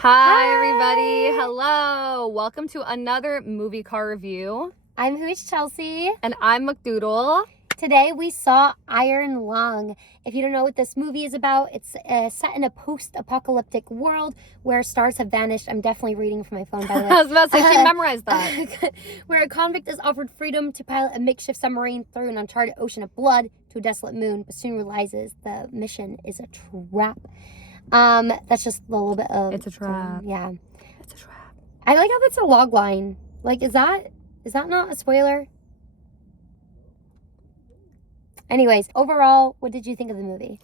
Hi, everybody. Hello. Welcome to another movie car review. I'm Hooch Chelsea. And I'm McDoodle. Today we saw Iron Lung. If you don't know what this movie is about, it's set in a post-apocalyptic world where stars have vanished. I'm definitely reading from my phone, by the way. I was about to say, she memorized that. Where a convict is offered freedom to pilot a makeshift submarine through an uncharted ocean of blood to a desolate moon, but soon realizes the mission is a trap. That's just a little bit of... It's a trap. Yeah. It's a trap. I like how that's a log line. Like, is that not a spoiler? Anyways, overall, what did you think of the movie?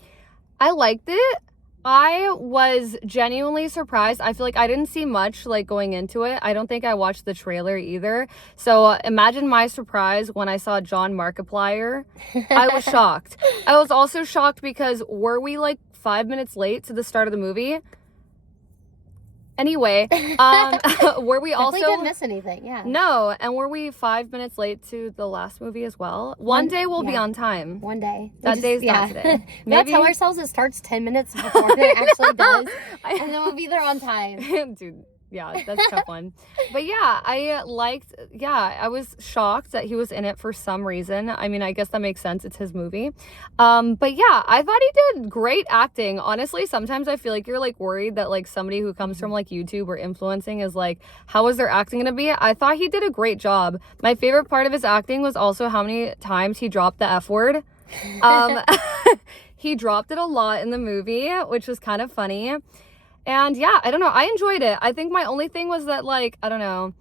I liked it. I was genuinely surprised. I feel like I didn't see much going into it. I don't think I watched the trailer either. So imagine my surprise when I saw John Markiplier. I was shocked. I was also shocked because were we 5 minutes late to the start of the movie? Anyway, were we also... Definitely didn't miss anything, yeah. No, and were we 5 minutes late to the last movie as well? One day we'll be on time. One day. Day's not today. Maybe tell ourselves it starts 10 minutes before it actually does, and then we'll be there on time. Dude, yeah, that's a tough one. But yeah, I was shocked that he was in it for some reason. I mean, I guess that makes sense. It's his movie. But yeah, I thought he did great acting. Honestly, sometimes I feel like you're worried that somebody who comes from YouTube or influencing is how is their acting gonna be? I thought he did a great job. My favorite part of his acting was also how many times he dropped the F word. He dropped it a lot in the movie, which was kind of funny. And yeah, I don't know. I enjoyed it. I think my only thing was that, I don't know,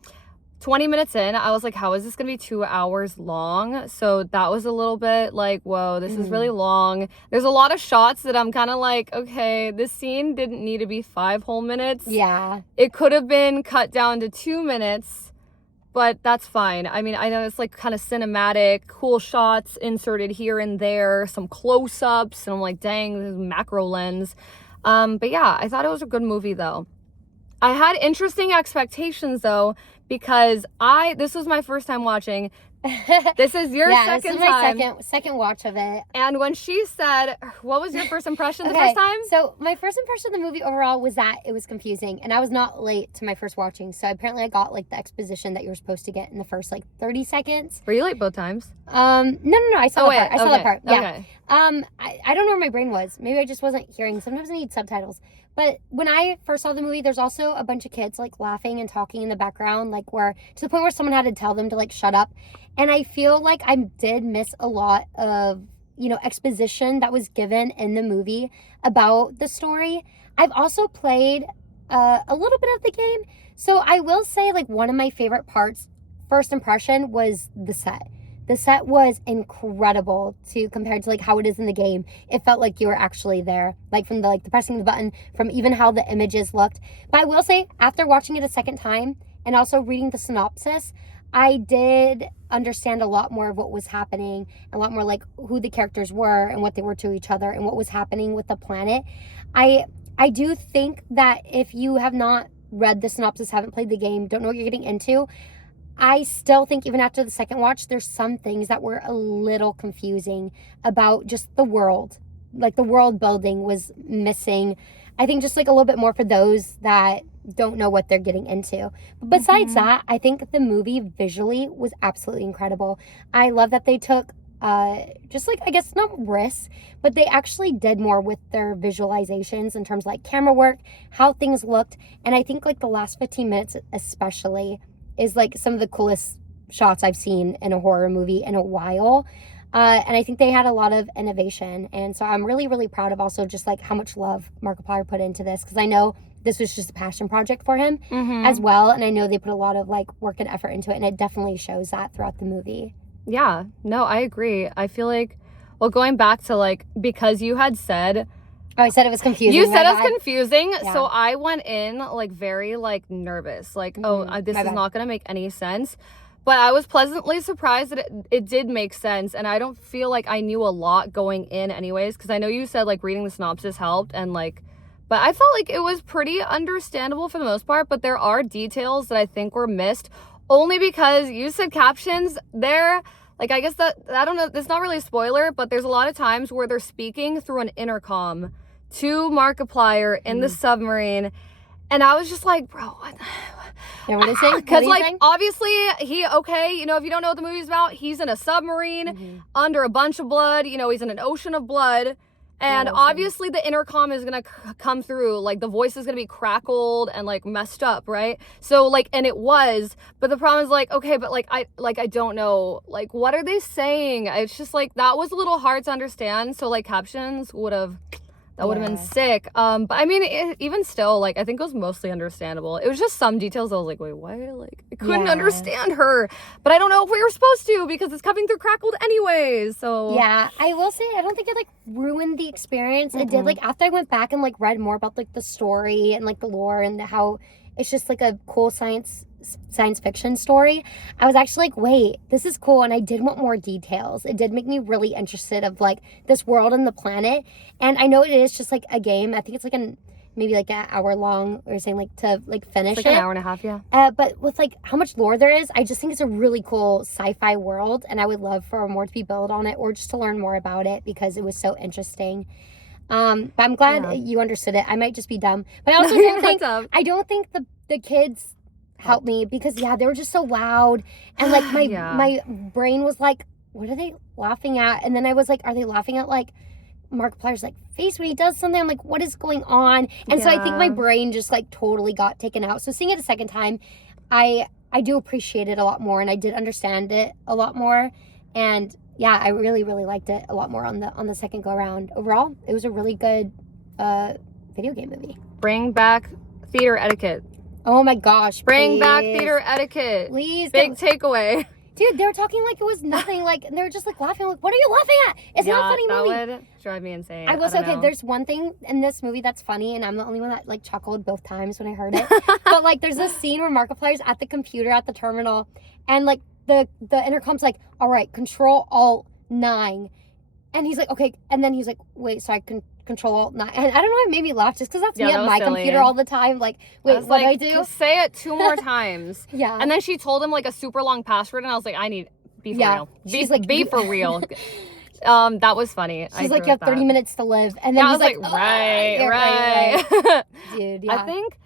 20 minutes in, I was like, how is this going to be 2 hours long? So that was a little bit whoa, this is really long. There's a lot of shots that I'm kind of okay, this scene didn't need to be 5 whole minutes. Yeah. It could have been cut down to 2 minutes, but that's fine. I mean, I know it's kind of cinematic, cool shots inserted here and there, some close-ups, and I'm like, dang, this is macro lens. But yeah, I thought it was a good movie though. I had interesting expectations though, because this was my first time watching. This is your second time. This is my second watch of it. And when she said, what was your first impression the first time? So my first impression of the movie overall was that it was confusing, and I was not late to my first watching. So apparently I got the exposition that you were supposed to get in the first 30 seconds. Were you late both times? No. I saw that part. I saw that part. Yeah. Okay. I don't know where my brain was. Maybe I just wasn't hearing. Sometimes I need subtitles. But when I first saw the movie, there's also a bunch of kids laughing and talking in the background, where to the point where someone had to tell them to shut up. And I feel like I did miss a lot of, exposition that was given in the movie about the story. I've also played a little bit of the game. So I will say one of my favorite parts, first impression, was the set. The set was incredible compared to how it is in the game. It felt like you were actually there, from the pressing the button, from even how the images looked. But I will say, after watching it a second time and also reading the synopsis, I did understand a lot more of what was happening, a lot more who the characters were and what they were to each other and what was happening with the planet. I do think that if you have not read the synopsis, haven't played the game, don't know what you're getting into, I still think even after the second watch, there's some things that were a little confusing about just the world. The world building was missing. I think just a little bit more for those that don't know what they're getting into. But besides that, I think the movie visually was absolutely incredible. I love that they took I guess not risks, but they actually did more with their visualizations in terms of camera work, how things looked. And I think the last 15 minutes especially is some of the coolest shots I've seen in a horror movie in a while. And I think they had a lot of innovation. And so I'm really, really proud of also just how much love Markiplier put into this, because I know this was just a passion project for him as well. And I know they put a lot of work and effort into it, and it definitely shows that throughout the movie. Yeah, no, I agree. I feel going back to because you had said... Oh, I said it was confusing. You said it was confusing, yeah. So I went in very nervous, this is not going to make any sense. But I was pleasantly surprised that it did make sense, and I don't feel like I knew a lot going in anyways, because I know you said reading the synopsis helped, and but I felt it was pretty understandable for the most part, but there are details that I think were missed, only because you said captions there. I guess that, I don't know, it's not really a spoiler, but there's a lot of times where they're speaking through an intercom to Markiplier in the submarine, And I was just like, bro, what? Yeah, what is it? Because, like, obviously, if you don't know what the movie's about, he's in a submarine under a bunch of blood. He's in an ocean of blood. And obviously the intercom is going to come through. Like, the voice is going to be crackled and, like, messed up, right? So, like, and it was. But the problem is, like, okay, but, I don't know. Like, what are they saying? It's just, like, that was a little hard to understand. So, like, captions would have... That would have been sick. But I mean, even still, like, I think it was mostly understandable. It was just some details I was like, wait, what? Like, I couldn't understand her. But I don't know if we were supposed to because it's coming through crackled anyways. So yeah, I will say I don't think it like ruined the experience. It did. Like, after I went back and like read more about like the story and like the lore and how it's just like a cool science fiction story, I was actually like, wait, this is cool. And I did want more details. It did make me really interested of like this world and the planet. And I know it is just like a game. I think it's like maybe like an hour long, or saying like to like finish it's like an hour and a half. Yeah. But with like how much lore there is, I just think it's a really cool sci-fi world, and I would love for more to be built on it, or just to learn more about it because it was so interesting. But I'm glad you understood it. I might just be dumb, but I also don't think the kids helped me because they were just so loud, and like my brain was like, what are they laughing at? And then I was like, are they laughing at like Markiplier's like face when he does something? I'm like, what is going on? And so I think my brain just like totally got taken out. So seeing it a second time, I do appreciate it a lot more, and I did understand it a lot more. And yeah, I really, really liked it a lot more on the second go around. Overall, it was a really good video game movie. Bring back theater etiquette. Oh my gosh, Bring back theater etiquette. Please. Big takeaway. Dude, they were talking like it was nothing. Like, they were just like laughing. Like, what are you laughing at? It's not a funny movie. That would drive me insane. I will say, okay, there's one thing in this movie that's funny, and I'm the only one that like chuckled both times when I heard it. But like, there's this scene where Markiplier's at the computer at the terminal, and like the intercom's like, all right, Control Alt 9, and he's like, okay, and then he's like, wait, so I can Control Alt 9, and I don't know, it made me laugh just because that's me at my computer all the time. Like, wait, what do I do? Say it 2 more times. Yeah. And then she told him like a super long password, and I was like, be for real. She's like, be for real. That was funny. She's like, you have 30 minutes to live, and then he's like, right. Dude, yeah. I think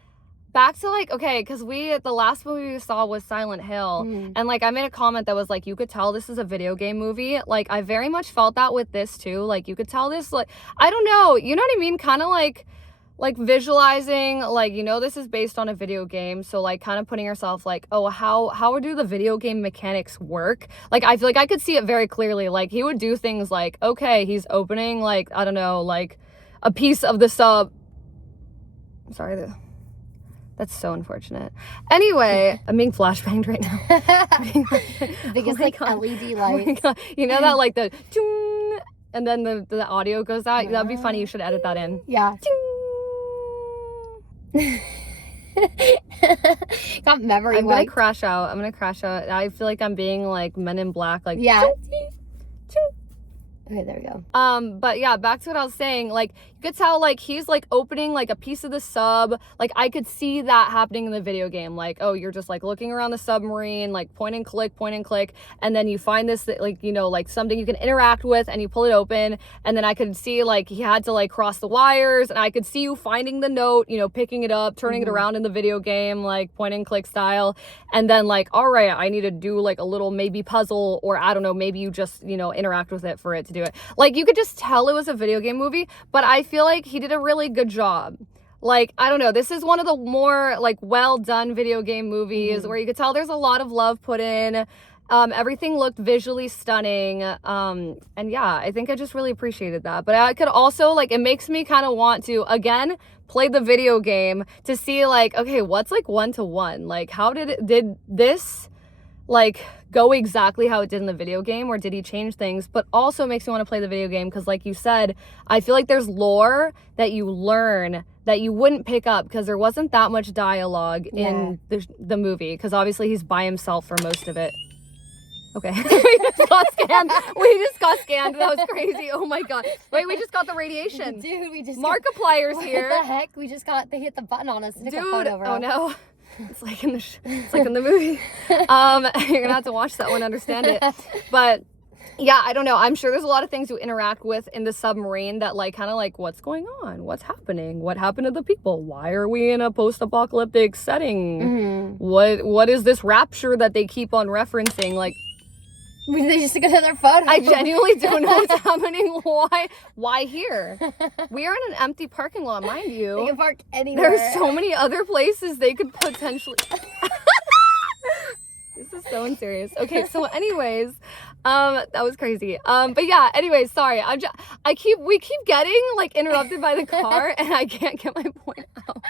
back to like, okay, because the last movie we saw was Silent Hill, and like I made a comment that was like, you could tell this is a video game movie. Like, I very much felt that with this too. Like, you could tell this, like, I don't know, you know what I mean? Kind of like visualizing, like, this is based on a video game, so like kind of putting yourself like, oh, how do the video game mechanics work? Like, I feel like I could see it very clearly. Like, he would do things like, okay, he's opening like, I don't know, like a piece of the sub. Sorry, that's so unfortunate. Anyway, I'm being flashbanged right now. Biggest like LED lights. Oh, you know that like the ting, and then the audio goes out. That'd be funny. You should edit that in. Yeah. Got memory. I'm gonna crash out. I feel like I'm being like Men in Black. Like, yeah. Okay, there we go. But yeah, back to what I was saying. Like, you could tell, like, he's like opening like a piece of the sub. Like, I could see that happening in the video game. Like, oh, you're just like looking around the submarine, like point and click, and then you find this like, like something you can interact with, and you pull it open, and then I could see like he had to like cross the wires, and I could see you finding the note, picking it up, turning it around in the video game, like point and click style, and then like, all right, I need to do like a little maybe puzzle, or I don't know, maybe you just interact with it for it to do it. Like, you could just tell it was a video game movie, but I feel like he did a really good job. Like, I don't know, this is one of the more like well done video game movies where you could tell there's a lot of love put in. Everything looked visually stunning, and yeah, I think I just really appreciated that. But I could also, like, it makes me kind of want to again play the video game to see like, okay, what's like 1-to-1, like how did this like go exactly how it did in the video game, or did he change things? But also makes me want to play the video game because, like you said, I feel like there's lore that you learn that you wouldn't pick up because there wasn't that much dialogue in the movie, because obviously he's by himself for most of it. Okay. We just got scanned. That was crazy. Oh my god. Wait, we just got the radiation. Dude, we just Markiplier's here. What the heck? They hit the button on us to take a photo, bro. Oh no. It's like in the movie. You're gonna have to watch that one to understand it. But Yeah, I don't know. I'm sure there's a lot of things you interact with in the submarine that like kind of like what's going on? What's happening? What happened to the people? Why are we in a post-apocalyptic setting? Mm-hmm. What is this rapture that they keep on referencing? Like They just took another photo. I genuinely don't know what's happening. Why here? We are in an empty parking lot, mind you. They can park anywhere. There's so many other places they could potentially This is so unserious. Okay, so anyways, that was crazy. But yeah, anyways, sorry. We keep getting like interrupted by the car and I can't get my point out.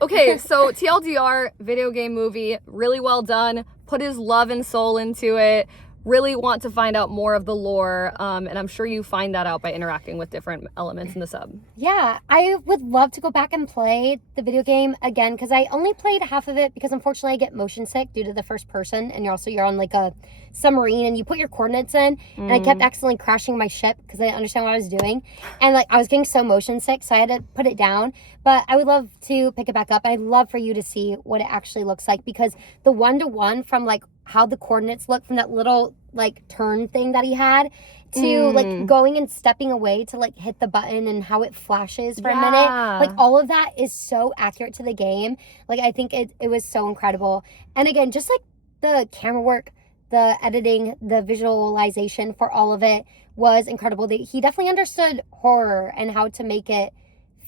Okay, so TLDR, video game movie, really well done. Put his love and soul into it. Really want to find out more of the lore, and I'm sure you find that out by interacting with different elements in the sub. Yeah, I would love to go back and play the video game again because I only played half of it because unfortunately I get motion sick due to the first person, and you're on like a submarine and you put your coordinates in, and I kept accidentally crashing my ship because I didn't understand what I was doing, and like I was getting so motion sick, so I had to put it down. But I would love to pick it back up. I'd love for you to see what it actually looks like because the 1-to-1 from like how the coordinates look from that little like turn thing that he had to like going and stepping away to like hit the button and how it flashes for a minute, like all of that is so accurate to the game. Like I think it was so incredible. And again, just like the camera work, the editing, the visualization for all of it was incredible. He definitely understood horror and how to make it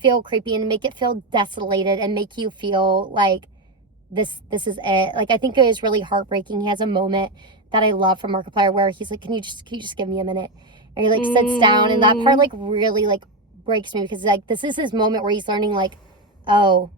feel creepy and make it feel desolated and make you feel like this is it. Like I think it was really heartbreaking. He has a moment that I love from Markiplier where he's like, can you just give me a minute? And he like sits down, and that part like really like breaks me because like this is his moment where he's learning like, oh,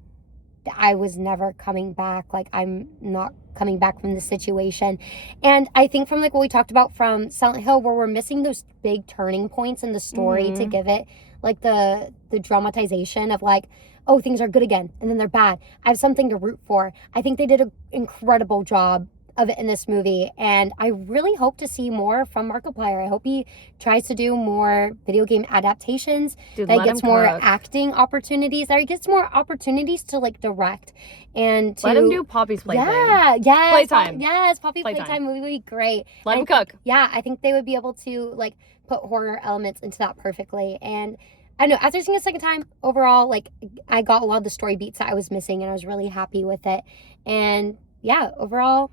I was never coming back. Like I'm not coming back from the situation. And I think from like what we talked about from Silent Hill, where we're missing those big turning points in the story to give it like the dramatization of like, oh, things are good again and then they're bad. I have something to root for. I think they did an incredible job of it in this movie, and I really hope to see more from Markiplier. I hope he tries to do more video game adaptations, that he gets more acting opportunities, that he gets more opportunities to like direct and to let him do Poppy's Playtime. Playtime. Poppy Playtime movie would be great. Let him cook. Yeah, I think they would be able to like put horror elements into that perfectly. And I know after seeing it a second time, overall, like I got a lot of the story beats that I was missing, and I was really happy with it. And yeah, overall,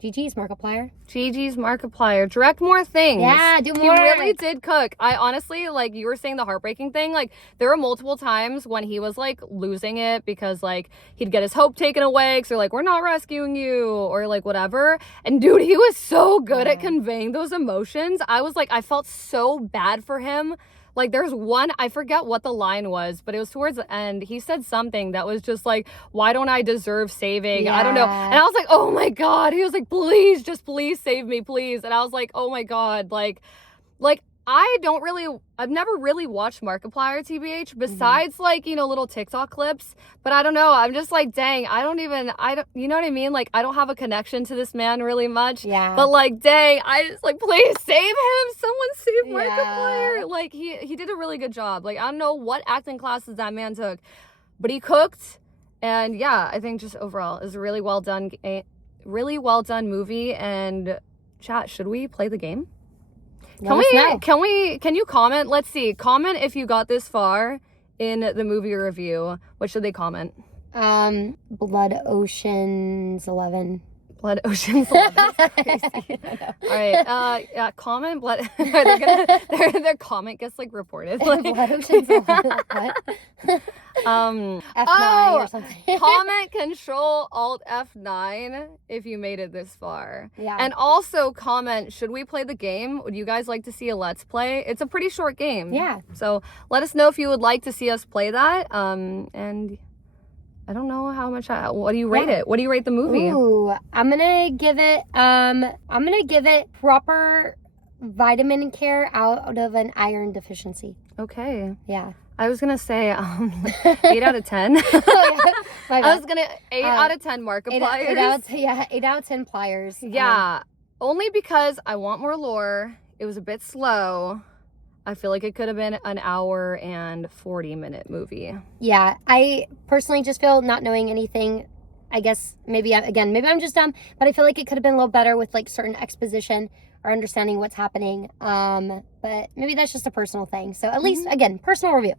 GG's Markiplier. GG's Markiplier. Direct more things. Yeah, do more. He really did cook. I honestly, like you were saying the heartbreaking thing, like there were multiple times when he was like losing it because like he'd get his hope taken away because they're like, we're not rescuing you or like whatever. And dude, he was so good at conveying those emotions. I was like, I felt so bad for him. Like there's one, I forget what the line was, but it was towards the end. He said something that was just like, why don't I deserve saving? Yeah. I don't know. And I was like, oh my God. He was like, please, just please save me, please. And I was like, oh my God. Like I've never really watched Markiplier, TBH, besides like, you know, little TikTok clips. But I don't know. I'm just like, dang, I don't, you know what I mean? Like, I don't have a connection to this man really much. Yeah. But like, dang, I just like, please save him. Someone save Markiplier. Like, he did a really good job. Like, I don't know what acting classes that man took, but he cooked. And yeah, I think just overall is a really well done movie. And chat, should we play the game? Can you comment? Let's see. Comment if you got this far in the movie review. What should they comment? Blood Oceans 11. Blood Oceans 11 is crazy. All right. Yeah, comment blood. Their comment gets like reported. Like, Blood Oceans 11. What? F9 or something. Comment Control Alt F9 if you made it this far. Yeah. And also comment, should we play the game? Would you guys like to see a let's play? It's a pretty short game. Yeah. So let us know if you would like to see us play that. And I don't know how much what do you rate it? What do you rate the movie? Ooh, I'm gonna give it proper vitamin care out of an iron deficiency. Okay. Yeah. I was gonna say 8 out of 10. I was gonna 8 out of 10 Markipliers. 8 out of 10 pliers. Yeah. Only because I want more lore. It was a bit slow. I feel like it could have been an hour and 40-minute movie. Yeah, I personally just feel not knowing anything. I guess maybe I'm just dumb, but I feel like it could have been a little better with like certain exposition or understanding what's happening. But maybe that's just a personal thing. So at least, again, personal review.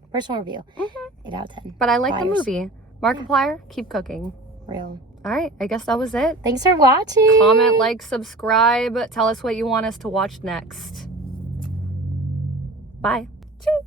8 out of 10. But I like the movie. Markiplier, keep cooking. Real. All right, I guess that was it. Thanks for watching. Comment, like, subscribe. Tell us what you want us to watch next. Bye. Ching.